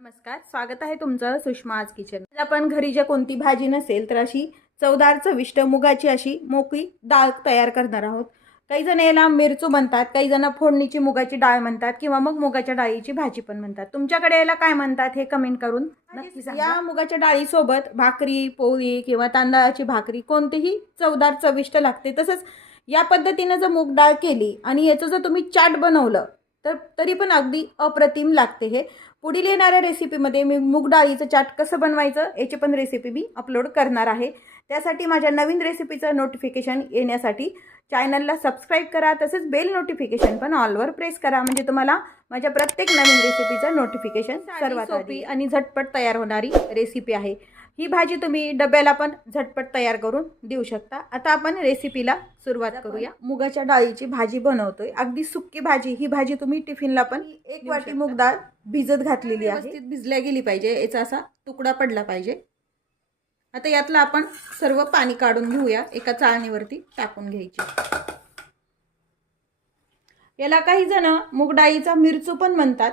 नमस्कार, स्वागत आहे तुमचं सुषमाज किचन. आज आपण घरी जर कोणती भाजी नसेल तर अशी चवदार चविष्ट मुगाची अशी मोकळी डाळ तयार करणार आहोत. काही जण याला मिरचू म्हणतात, काही जण फोडणीची मुगाची डाळ म्हणतात किंवा मग मुगाच्या डाळीची भाजी पण म्हणतात. तुमच्याकडे याला काय म्हणतात हे कमेंट करून नक्की सांगा. या मुगाच्या डाळीसोबत भाकरी, पोळी किंवा तांदळाची भाकरी कोणतीही चवदार चविष्ट लागते. तसंच या पद्धतीने जर मूग डाळ केली आणि याचं जर तुम्ही चाट बनवलं तर तरी पण अगदी अप्रतिम लागते. हे पुढील येणाऱ्या रेसिपीमध्ये मी मूग डाळीचं चाट कसं बनवायचं याची पण रेसिपी मी अपलोड करणार आहे. त्यासाठी माझ्या नवीन रेसिपीचं नोटिफिकेशन येण्यासाठी चॅनलला सबस्क्राईब करा. तसेच बेल नोटिफिकेशन पण ऑलवर प्रेस करा, म्हणजे तुम्हाला माझ्या प्रत्येक नवीन रेसिपीचं नोटिफिकेशन सर्वात सोपी आणि झटपट तयार होणारी रेसिपी आहे. ही भाजी तुम्ही डब्याला पण झटपट तयार करून देऊ शकता. आता आपण रेसिपीला सुरुवात करूया. मुगाच्या डाळीची भाजी बनवतोय, अगदी सुक्की भाजी. ही भाजी तुम्ही टिफिनला पण एक वाटी मूग डाळ भिजत घातलेली आहे. व्यवस्थित भिजल्या गेली पाहिजे, याचा असा तुकडा पडला पाहिजे. आता यातलं आपण सर्व पाणी काढून घेऊया, एका चाळणीवरती टाकून घ्यायची. याला काही जण मूग डाळीचा मिरचू पण म्हणतात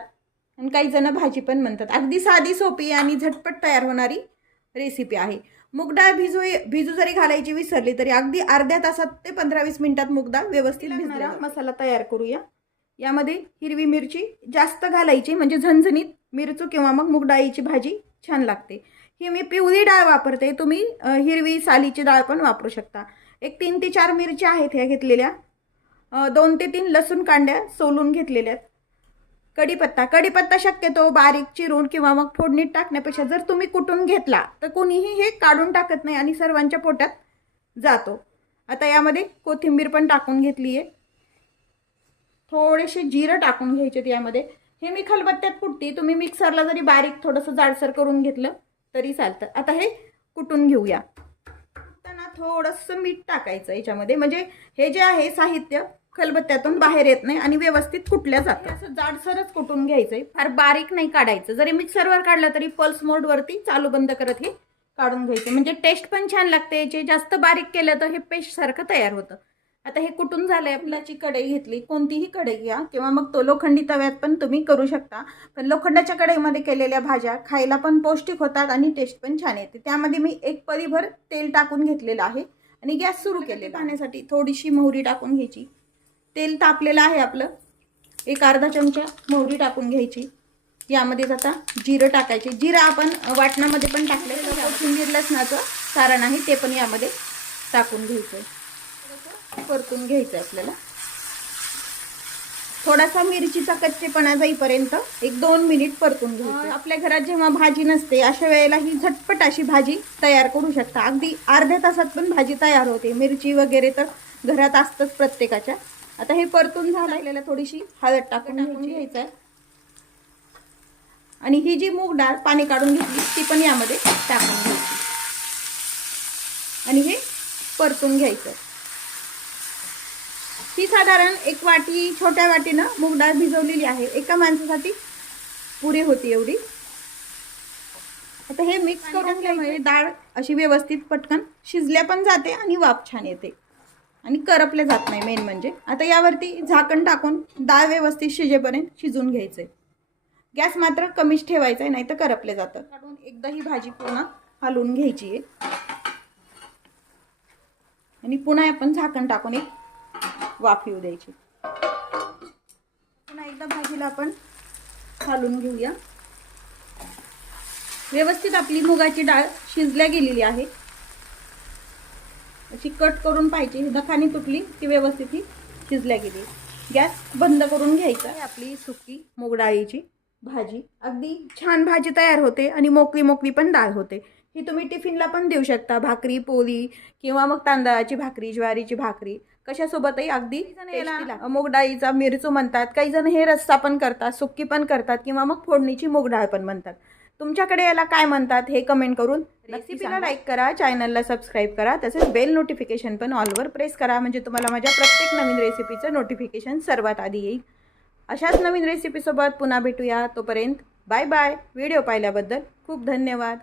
आणि काही जण भाजी पण म्हणतात. अगदी साधी सोपी आणि झटपट तयार होणारी रेसिपी आहे. मूग डाळ भिजू जरी घालायची विसरली तरी अगदी अर्ध्या तासात ते 15-20 मिनिटात मूग डाळ व्यवस्थित भिजलेला मसाला तयार करूया. यामध्ये हिरवी मिरची जास्त घालायची, म्हणजे झणझणीत मिरचू किंवा मग मूग डाळीची भाजी छान लागते. ही मी पिवळी डाळ वापरते, तुम्ही हिरवी सालीची डाळ पण वापरू शकता. एक 3 ते 4 मिरच्या आहेत ह्या घेतलेल्या. 2 ते 3 लसूण कांड्या सोलून घेतलेल्या. कढीपत्ता शक्यतो बारीक चिरून किंवा मग फोडणीत टाकण्यापेक्षा जर तुम्ही कुटून घेतला तर कोणीही हे काढून टाकत नाही आणि सर्वांच्या पोटात जातो. आता यामध्ये कोथिंबीर पण टाकून घेतली आहे. थोडेसे जिरं टाकून घ्यायचे यामध्ये. हे मी खलबत्त्यात कुटते, तुम्ही मिक्सरला जरी बारीक थोडंसं जाडसर करून घेतलं तरी चालतं. आता हे कुटून घेऊया. त्यांना थोडंसं मीठ टाकायचं याच्यामध्ये, म्हणजे हे जे आहे साहित्य खलबत्त्यातून बाहेर येत नाही आणि व्यवस्थित कुटल्या जातं. असं जाडसरच कुटून घ्यायचंय, फार बारीक नाही काढायचं. जरी मिक्सरवर काढलं तरी पल्स मोडवरती चालू बंद करत हे काढून घ्यायचं, म्हणजे टेस्ट पण छान लागते. याचे जास्त बारीक केलं तर हे पेस्ट सारखं तयार होतं. आता हे कुटून झालंय. आपल्याची कढई घेतली, कोणतीही कढई घ्या किंवा मग तो लोखंडी तव्यात पण तुम्ही करू शकता. पण लोखंडाच्या कढईमध्ये केलेल्या भाज्या खायला पण पौष्टिक होतात आणि टेस्ट पण छान येते. त्यामध्ये मी 1 पळीभर तेल टाकून घेतलेलं आहे आणि गॅस सुरू केले. पाण्यासाठी थोडीशी मोहरी टाकून घ्यायची. तेल तापलेलं आहे आपलं, एक अर्धा चमचा मोहरी टाकून घ्यायची. यामध्ये आता जिरं टाकायचे. जिरं आपण वाटणामध्ये पण टाकले. कोथिंबीर लसणाचं सारण आहे ते पण यामध्ये टाकून घ्यायचं. परतून घ्यायचं आपल्याला. थोडासा मिरचीचा कच्चेपणा जाईपर्यंत 1-2 मिनिट परतून घ्यायचं. आपल्या घरात जेव्हा भाजी नसते अशा वेळेला ही झटपट अशी भाजी तयार करू शकता. अगदी अर्ध्या तासात पण भाजी तयार होते. मिरची वगैरे तर घरात असतंच प्रत्येकाच्या. आता हे परतून झालेलं थोडीशी हळद टाकून घ्यायचं आहे आणि ही जी मूग डाळ पाणी काढून घेतली ती पण यामध्ये टाकून घ्यायची आणि हे परतून घ्यायचं. ही साधारण 1 वाटी छोट्या वाटीनं मूग डाळ भिजवलेली आहे. एका माणसासाठी पुरी होती एवढी. आता हे मिक्स करून घ्यायचं. डाळ अशी व्यवस्थित पटकन शिजल्या पण जाते आणि वाफ छान येते आणि करपले जात नाही मेन म्हणजे. आता यावरती झाकण टाकून डाळ व्यवस्थित शिजेपर्यंत शिजून घ्यायचंय. गॅस मात्र कमीच ठेवायचा आहे, नाही तर करपले जातं. काढून एकदा ही भाजी पुन्हा हलवून घ्यायची आहे आणि पुन्हा आपण झाकण टाकून एक वाफ येऊ द्यायची. पुन्हा एकदा भाजीला आपण हलवून घेऊया. व्यवस्थित आपली मुगाची डाळ शिजल्या गेलेली आहे. अशी कट करून पाहिजे, नखानी तुटली की व्यवस्थित ही शिजल्या गेली. गॅस बंद करून घ्यायचा. आपली सुकी मूग डाळीची भाजी अगदी छान भाजी तयार होते आणि मोकळी पण डाळ होते. ही तुम्ही टिफिनला पण देऊ शकता. भाकरी, पोळी किंवा मग तांदळाची भाकरी, ज्वारीची भाकरी कशासोबतही अगदी याला मूग डाळीचा मिरचू म्हणतात. काही जण हे रस्सा पण करतात, सुक्की पण करतात किंवा मग फोडणीची मूग डाळ पण म्हणतात. तुमच्याकडे याला काय म्हणतात हे कमेंट करून रेसिपीला लाईक करा, चॅनलला सबस्क्राईब करा. तसेच बेल नोटिफिकेशन पण ऑलवर प्रेस करा, म्हणजे तुम्हाला माझ्या प्रत्येक नवीन रेसिपीचं नोटिफिकेशन सर्वात आधी येईल. अशाच नवीन रेसिपीसोबत पुन्हा भेटूया. तोपर्यंत बाय बाय. व्हिडिओ पाहिल्याबद्दल खूप धन्यवाद.